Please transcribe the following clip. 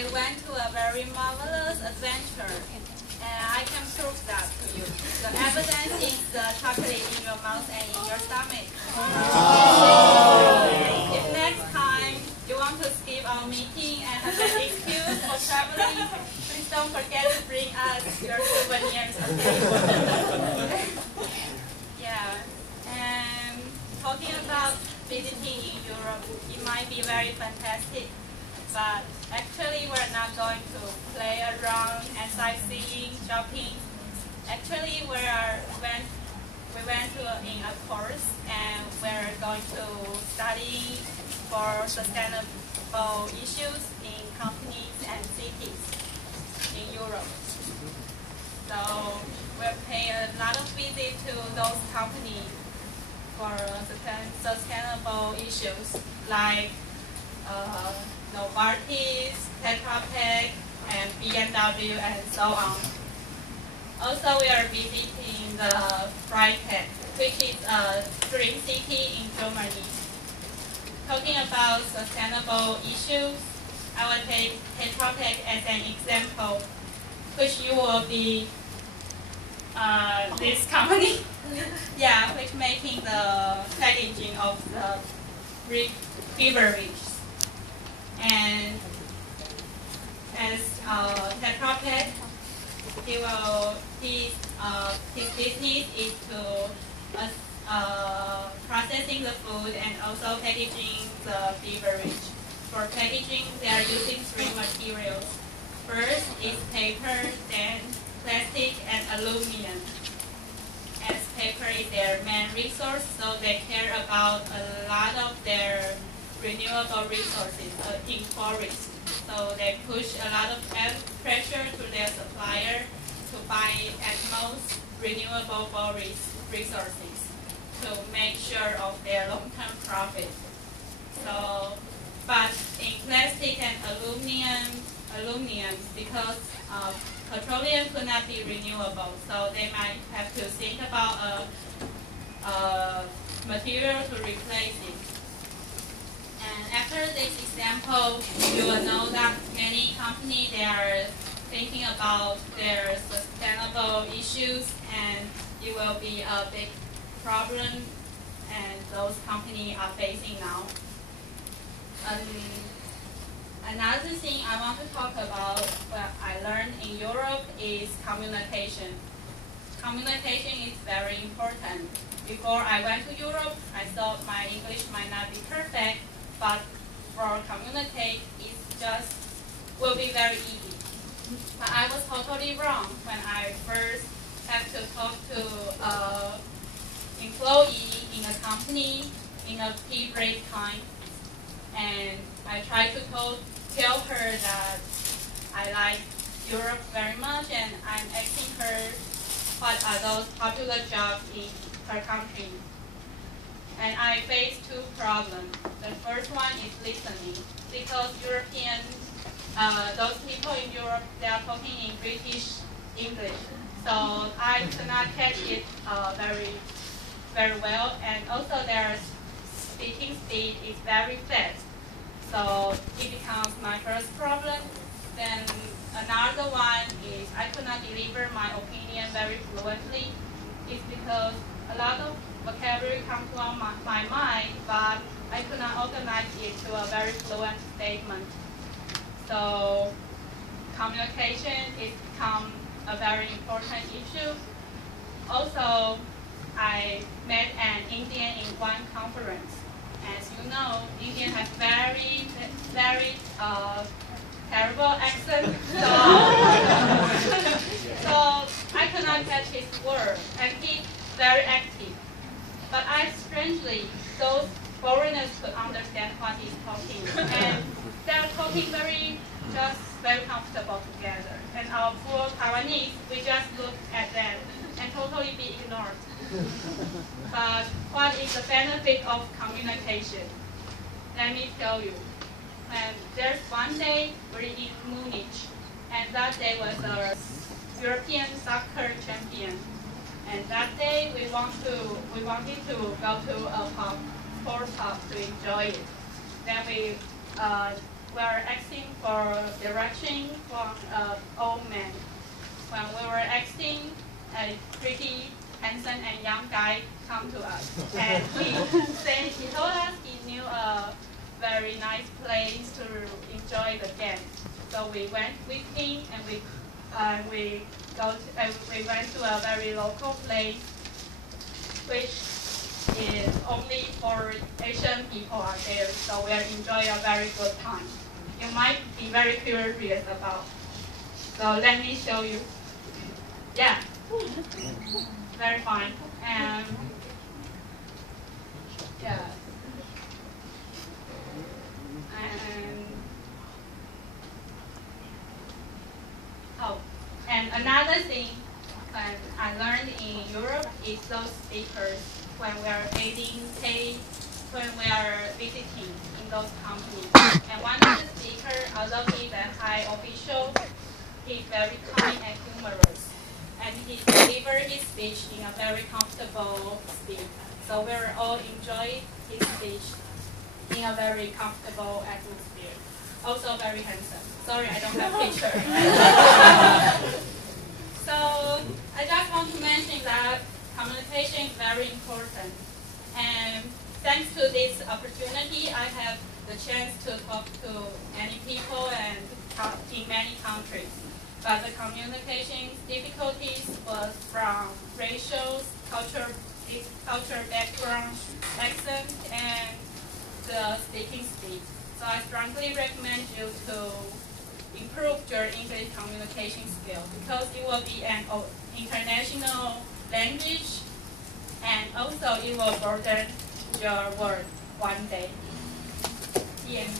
I went to a very marvelous adventure, and I can prove that to you. The evidence is the chocolate in your mouth and in your stomach. If next time you want to skip our meeting and have an excuse for traveling, please don't forget to bring us your souvenirs. Okay? Yeah, and talking about visiting in Europe, it might be very fantastic. But actually, we're not going to play around and sightseeing, shopping. Actually, we went to in a course, and we're going to study for sustainable issues in companies and cities in Europe. So we'll pay a lot of visit to those companies for sustainable issues like Novartis, Tetra Pak, and BMW, and so on. Also, we are visiting the Freiheit, which is a dream city in Germany. Talking about sustainable issues, I will take Tetra Pak as an example, which you will be this company, yeah, which making the packaging of the beverage. And as Tetra Pak, his business is to processing the food and also packaging the beverage. For packaging, they are using three materials. First is paper, then plastic, and aluminum. As paper is their main resource, so they care about a lot of their renewable resources in forest. So they push a lot of pressure to their supplier to buy at most renewable forest resources to make sure of their long-term profit. So, but in plastic and aluminum, because petroleum could not be renewable, so they might have to think about a material to replace it. And after this example, you will know that many companies, they are thinking about their sustainable issues, and it will be a big problem and those companies are facing now. Another thing I want to talk about, what I learned in Europe, is communication. Communication is very important. Before I went to Europe, I thought my English might not be perfect, but for communicate, it just will be very easy. But I was totally wrong when I first had to talk to an employee in a company in a tea break time. And I tried to tell her that I like Europe very much, and I'm asking her what are those popular jobs in her country. And I faced two problems. The first one is listening, because those people in Europe, they are talking in British English. So I could not catch it very well. And also their speaking speed is very fast. So it becomes my first problem. Then another one is I could not deliver my opinion very fluently. It's because a lot of vocabulary comes to my mind, but I could not organize it to a very fluent statement. So communication is become a very important issue. Also, I met an Indian in one conference. As you know, Indian has very terrible accent. So I could not catch his word, and he's very active. But strangely, those foreigners could understand what he's talking, and they're talking very comfortable together. And our poor Taiwanese, we just look at them and totally be ignored. But what is the benefit of communication? Let me tell you. And there's one day we're in Munich, and that day was a European soccer champion. And that day we wanted to go to a sports pub to enjoy it. Then we were asking for direction from an old man. When we were asking, a pretty handsome and young guy come to us, and he told us he knew a very nice place to enjoy the game. So we went with him, and we went to a very local place, which is only for Asian people are there. So we enjoy a very good time. You might be very curious about. So let me show you. Yeah, very fine. And yeah, and and another thing when I learned in Europe is those speakers when we are when we are visiting in those companies. And one of the speakers, although he's a high official, he's very kind and humorous. And he delivered his speech in a very comfortable speed. So we all enjoy his speech in a very comfortable atmosphere. Also very handsome. Sorry, I don't have a picture. So I just want to mention that communication is very important. And thanks to this opportunity, I have the chance to talk to many people and talk in many countries. But the communication difficulties was from racial, cultural background, accent, and the speaking speed. So I strongly recommend you to improve your English communication skill because it will be an international language, and also it will broaden your world one day. The end.